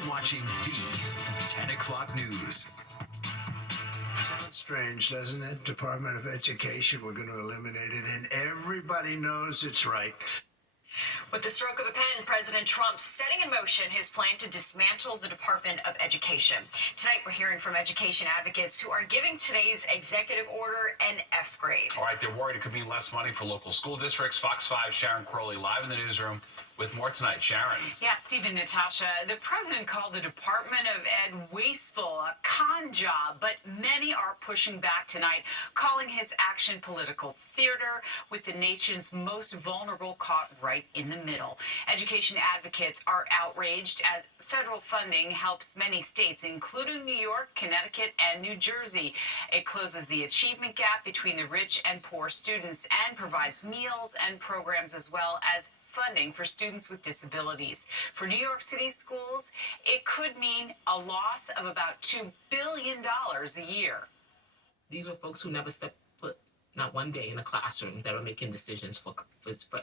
You're watching the 10 o'clock news. Sounds strange, doesn't it? Department of Education, we're going to eliminate it, and everybody knows it's right. With the stroke of a pen, President Trump setting in motion his plan to dismantle the Department of Education. Tonight, we're hearing from education advocates who are giving today's executive order an F grade. All right, they're worried it could mean less money for local school districts. Fox 5, Sharon Crowley, live in the newsroom with more tonight. Sharon. Yeah, Stephen, Natasha, the president called the Department of Ed wasteful, a con job, but many are pushing back tonight, calling his action political theater, with the nation's most vulnerable caught right in the middle. Education advocates are outraged as federal funding helps many states, including New York, Connecticut, and New Jersey. It closes the achievement gap between the rich and poor students and provides meals and programs as well as funding for students with disabilities. For New York City schools, it could mean a loss of about $2 billion a year. These are folks who never stepped foot, not one day, in a classroom, that are making decisions for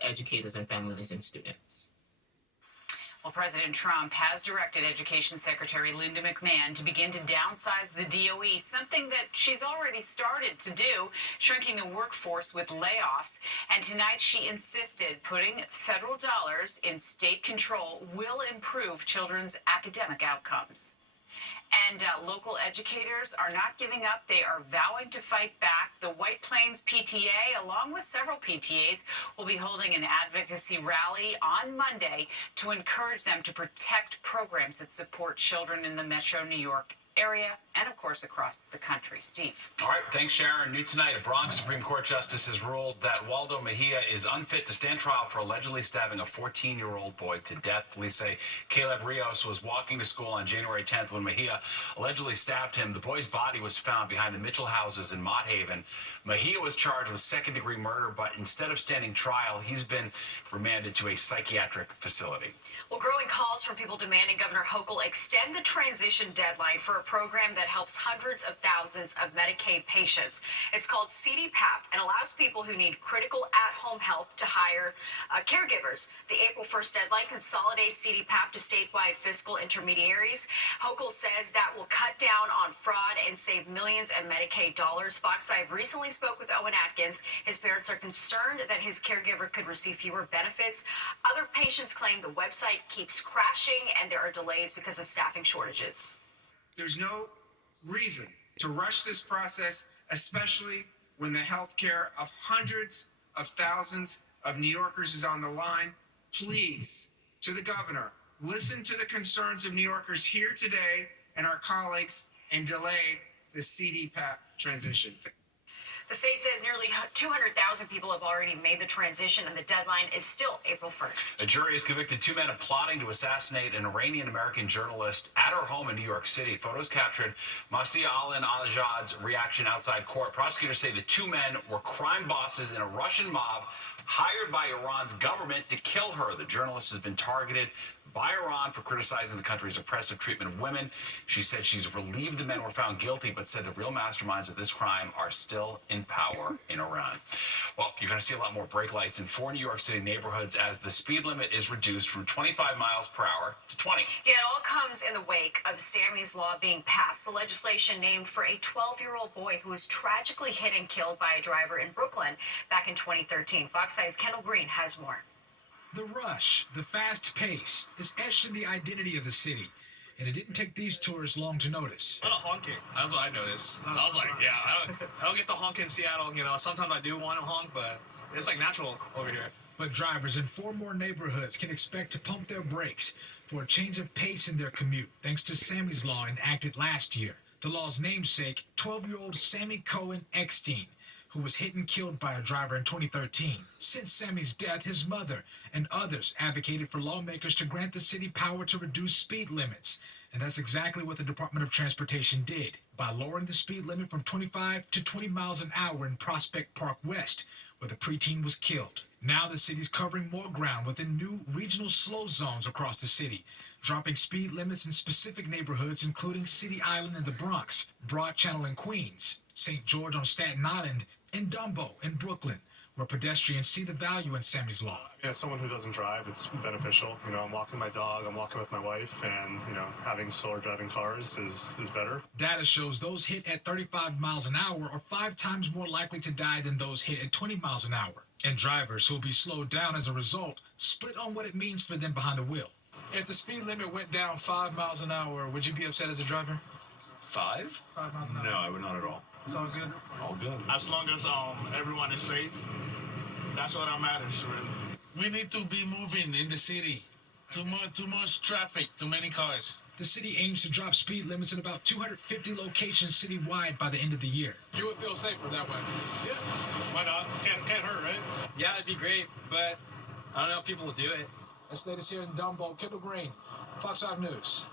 educators and families and students. Well, President Trump has directed Education Secretary Linda McMahon to begin to downsize the DOE, something that she's already started to do, shrinking the workforce with layoffs. And tonight she insisted putting federal dollars in state control will improve children's academic outcomes. And local educators are not giving up. They are vowing to fight back. The White Plains PTA, along with several PTAs, will be holding an advocacy rally on Monday to encourage them to protect programs that support children in the Metro New York area and, of course, across the country. Steve. All right, thanks, Sharon. New tonight, a Bronx Supreme Court justice has ruled that Waldo Mejia is unfit to stand trial for allegedly stabbing a 14-year-old boy to death. Police say Caleb Rios was walking to school on January 10th when Mejia allegedly stabbed him. The boy's body was found behind the Mitchell houses in Mott Haven. Mejia was charged with second-degree murder, but instead of standing trial, he's been remanded to a psychiatric facility. Well, growing calls from people demanding Governor Hochul extend the transition deadline for a program that helps hundreds of thousands of Medicaid patients. It's called CDPAP and allows people who need critical at-home help to hire caregivers. The April 1st deadline consolidates CDPAP to statewide fiscal intermediaries. Hochul says that will cut down on fraud and save millions in Medicaid dollars. Fox 5 recently spoke with Owen Atkins. His parents are concerned that his caregiver could receive fewer benefits. Other patients claim the website keeps crashing and there are delays because of staffing shortages. There's no reason to rush this process, especially when the health care of hundreds of thousands of New Yorkers is on the line. Please, to the governor, listen to the concerns of New Yorkers here today and our colleagues and delay the CDPAP transition. The state says nearly 200,000 people have already made the transition, and the deadline is still April 1st. A jury has convicted two men of plotting to assassinate an Iranian-American journalist at her home in New York City. Photos captured Masih Alan-Alajad's reaction outside court. Prosecutors say the two men were crime bosses in a Russian mob hired by Iran's government to kill her. The journalist has been targeted by Iran for criticizing the country's oppressive treatment of women. She said she's relieved the men were found guilty, but said the real masterminds of this crime are still in power in Iran. Well, you're going to see a lot more brake lights in 4 New York City neighborhoods as the speed limit is reduced from 25 miles per hour to 20. Yeah, it all comes in the wake of Sammy's Law being passed, the legislation named for a 12-year-old boy who was tragically hit and killed by a driver in Brooklyn back in 2013. Fox 5's Kendall Green has more. The rush, the fast pace, is etched in the identity of the city, and it didn't take these tourists long to notice. A lot of honking. That's what I noticed. I was like, yeah, I don't get to honk in Seattle. You know, sometimes I do want to honk, but it's like natural over here. But drivers in 4 more neighborhoods can expect to pump their brakes for a change of pace in their commute, thanks to Sammy's Law enacted last year. The law's namesake, 12-year-old Sammy Cohen Eckstein, who was hit and killed by a driver in 2013. Since Sammy's death, his mother and others advocated for lawmakers to grant the city power to reduce speed limits. And that's exactly what the Department of Transportation did by lowering the speed limit from 25 to 20 miles an hour in Prospect Park West, where the preteen was killed. Now the city's covering more ground within new regional slow zones across the city, dropping speed limits in specific neighborhoods including City Island in the Bronx, Broad Channel in Queens, St. George on Staten Island, and Dumbo in Brooklyn, where pedestrians see the value in Sammy's Law. As someone who doesn't drive, it's beneficial. I'm walking my dog, I'm walking with my wife, and, having slower driving cars is better. Data shows those hit at 35 miles an hour are 5 times more likely to die than those hit at 20 miles an hour. And drivers who will be slowed down as a result split on what it means for them behind the wheel. If the speed limit went down 5 miles an hour, would you be upset as a driver? 5? 5 miles an hour. No, I would not at all. It's all good. All good. As long as everyone is safe, that's what matters, really. We need to be moving in the city. Too much traffic, too many cars. The city aims to drop speed limits in about 250 locations citywide by the end of the year. You would feel safer that way. Yeah, why not? Can't hurt, right? Yeah, it'd be great, but I don't know if people will do it. This latest here in Dumbo, Kendall Green, Fox 5 News.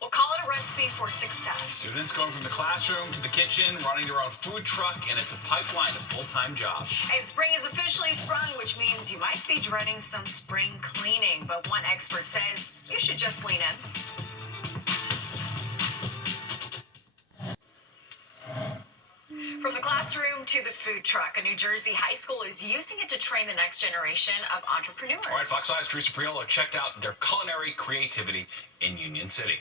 We'll call it a recipe for success. Students going from the classroom to the kitchen, running their own food truck, and it's a pipeline to full-time jobs. And spring is officially sprung, which means you might be dreading some spring cleaning. But one expert says you should just lean in. From the classroom to the food truck, a New Jersey high school is using it to train the next generation of entrepreneurs. All right, Fox 5's Teresa Priolo checked out their culinary creativity in Union City.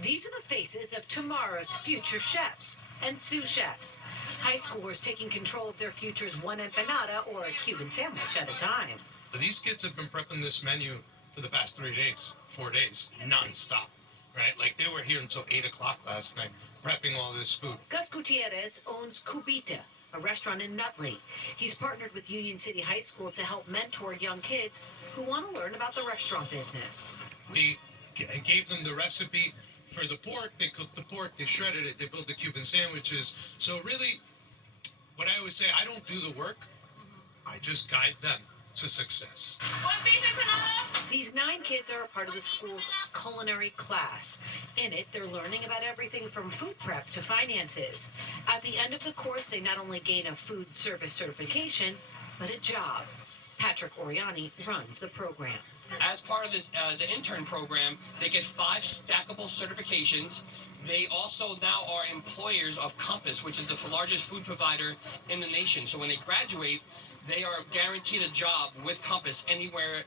These are the faces of tomorrow's future chefs and sous chefs. High schoolers taking control of their futures one empanada or a Cuban sandwich at a time. These kids have been prepping this menu for the past 3 days, 4 days, non-stop, right? Like they were here until 8 o'clock last night, prepping all this food. Gus Gutierrez owns Cubita, a restaurant in Nutley. He's partnered with Union City High School to help mentor young kids who want to learn about the restaurant business. We gave them the recipe for the pork. They cooked the pork, they shredded it, they built the Cuban sandwiches. So really, what I always say, I don't do the work, I just guide them to success. These 9 kids are a part of the school's culinary class. In it, they're learning about everything from food prep to finances. At the end of the course, they not only gain a food service certification, but a job. Patrick Oriani runs the program. As part of this, the intern program, they get 5 stackable certifications. They also now are employers of Compass, which is the largest food provider in the nation. So when they graduate, they are guaranteed a job with Compass anywhere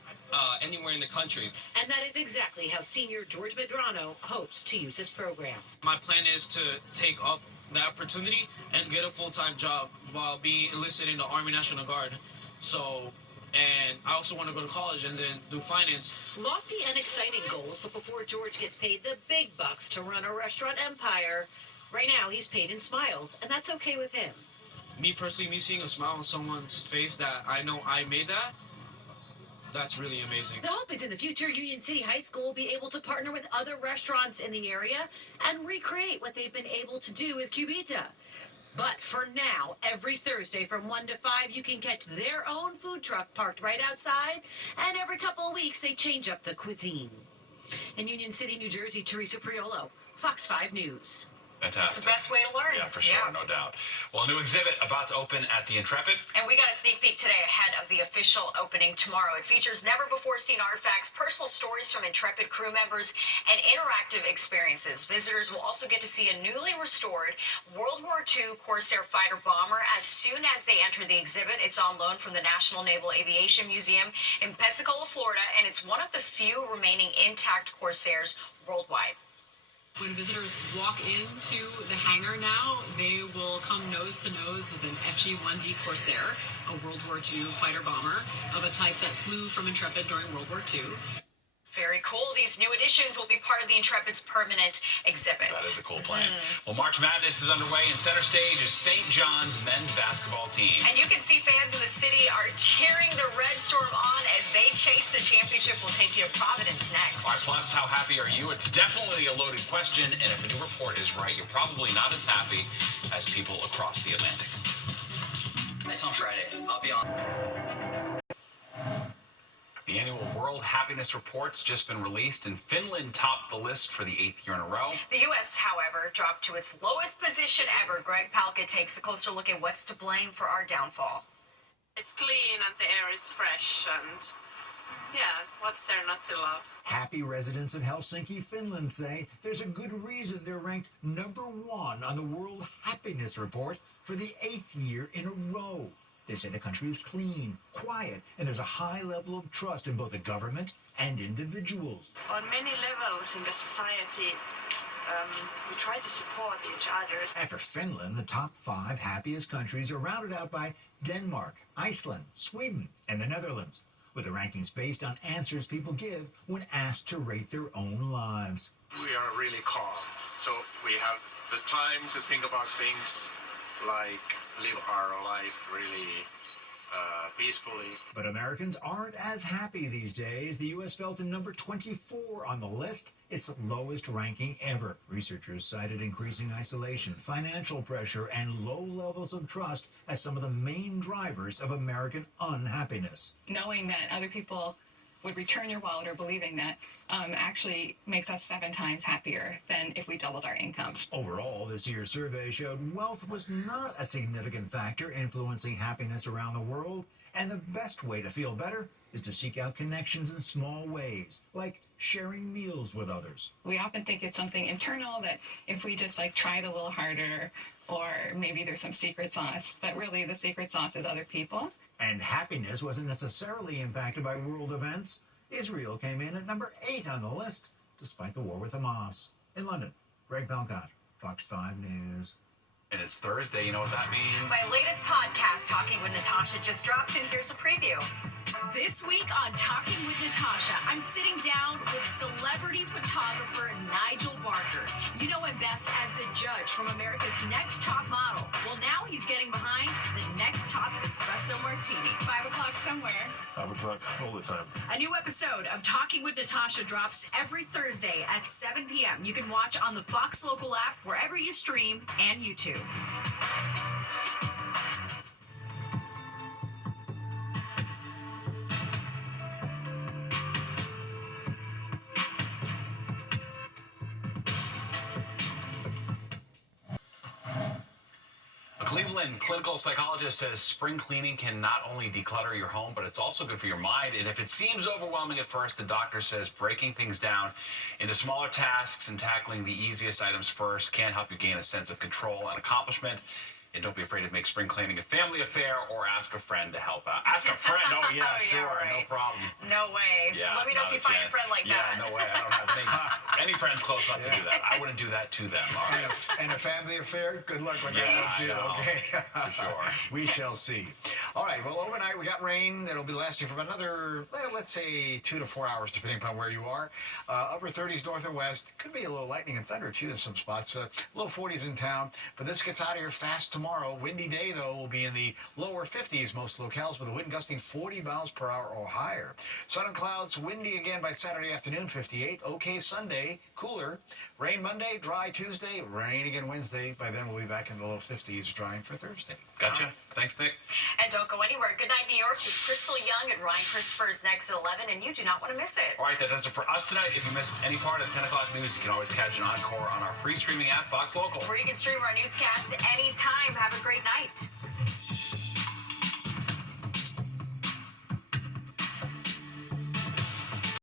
in the country. And that is exactly how senior George Medrano hopes to use this program. My plan is to take up the opportunity and get a full-time job while being enlisted in the Army National Guard. And I also want to go to college and then do finance. Lofty and exciting goals, but before George gets paid the big bucks to run a restaurant empire, right now he's paid in smiles, and that's okay with him. Me personally, me seeing a smile on someone's face that I know I made that, that's really amazing. The hope is in the future, Union City High School will be able to partner with other restaurants in the area and recreate what they've been able to do with Cubita. But for now, every Thursday from 1 to 5, you can catch their own food truck parked right outside, and every couple of weeks they change up the cuisine. In Union City, New Jersey, Teresa Priolo, Fox 5 News. Fantastic. It's the best way to learn. Yeah, for sure, no doubt. Well, a new exhibit about to open at the Intrepid. And we got a sneak peek today ahead of the official opening tomorrow. It features never-before-seen artifacts, personal stories from Intrepid crew members, and interactive experiences. Visitors will also get to see a newly restored World War II Corsair fighter bomber as soon as they enter the exhibit. It's on loan from the National Naval Aviation Museum in Pensacola, Florida, and it's one of the few remaining intact Corsairs worldwide. When visitors walk into the hangar now, they will come nose to nose with an FG-1D Corsair, a World War II fighter bomber of a type that flew from Intrepid during World War II. Very cool. These new additions will be part of the Intrepid's permanent exhibit. That is a cool plan. Well, March Madness is underway, and center stage is St. John's men's basketball team. And you can see fans in the city are cheering the Red Storm on as they chase the championship. We'll take you to Providence next. All right, plus, how happy are you? It's definitely a loaded question, and if a new report is right, you're probably not as happy as people across the Atlantic. It's on Friday. I'll be on. The annual World Happiness Report's just been released, and Finland topped the list for the 8th year in a row. The U.S., however, dropped to its lowest position ever. Greg Palka takes a closer look at what's to blame for our downfall. It's clean and the air is fresh, and yeah, what's there not to love? Happy residents of Helsinki, Finland say there's a good reason they're ranked #1 on the World Happiness Report for the 8th year in a row. They say the country is clean, quiet, and there's a high level of trust in both the government and individuals. On many levels in the society, we try to support each other. After Finland, the top 5 happiest countries are rounded out by Denmark, Iceland, Sweden, and the Netherlands, with the rankings based on answers people give when asked to rate their own lives. We are really calm, so we have the time to think about things like live our life really peacefully. But Americans aren't as happy these days. The U.S. fell to number 24 on the list, its lowest ranking ever. Researchers cited increasing isolation, financial pressure, and low levels of trust as some of the main drivers of American unhappiness. Knowing that other people would return your wallet or believing that actually makes us 7 times happier than if we doubled our incomes. Overall, this year's survey showed wealth was not a significant factor influencing happiness around the world, and the best way to feel better is to seek out connections in small ways, like sharing meals with others. We often think it's something internal, that if we just tried a little harder, or maybe there's some secret sauce, but really the secret sauce is other people. And happiness wasn't necessarily impacted by world events. Israel came in at number 8 on the list, despite the war with Hamas. In London, Greg Palcott, Fox 5 News. And it's Thursday, you know what that means? My latest podcast, Talking with Natasha, just dropped, and here's a preview. This week on Talking with Natasha, I'm sitting down with celebrity photographer Nigel Barker. You know him best as the judge from America's Next Top Model. Well, now he's getting behind the Next Top Espresso Martini. 5 o'clock somewhere. 5 o'clock all the time. A new episode of Talking with Natasha drops every Thursday at 7 p.m. You can watch on the Fox Local app, wherever you stream, and YouTube. A Cleveland clinical psychologist says spring cleaning can not only declutter your home, but it's also good for your mind. And if it seems overwhelming at first, the doctor says breaking things down into smaller tasks and tackling the easiest items first can help you gain a sense of control and accomplishment. And don't be afraid to make spring cleaning a family affair or ask a friend to help out. Ask a friend? Oh, yeah, Oh, yeah, sure, right. no problem. No way. Yeah, Let me know not if you a find a chance. friend like that. Yeah, no way. I don't have any friends close enough to do that. I wouldn't do that to them. All right. And a family affair, good luck with that Yeah, one, too, I know. okay? For sure. We shall see. All right, well, overnight we got rain. It'll be lasting for another, well, let's say 2 to 4 hours, depending upon where you are. Upper 30s north and west. Could be a little lightning and thunder, too, in some spots. Low 40s in town. But this gets out of here fast tomorrow. Windy day, though, will be in the lower 50s most locales, with a wind gusting 40 miles per hour or higher. Sun and clouds, windy again by Saturday afternoon, 58. Okay Sunday, cooler. Rain Monday, dry Tuesday, rain again Wednesday. By then we'll be back in the low 50s, drying for Thursday. Gotcha. Thanks, Nick. And don't go anywhere. Good night, New York, with Crystal Young and Ryan Christopher's next at 11, and you do not want to miss it. All right, that does it for us tonight. If you missed any part of 10 o'clock news, you can always catch an encore on our free streaming app, Fox Local. Where you can stream our newscasts anytime. Have a great night.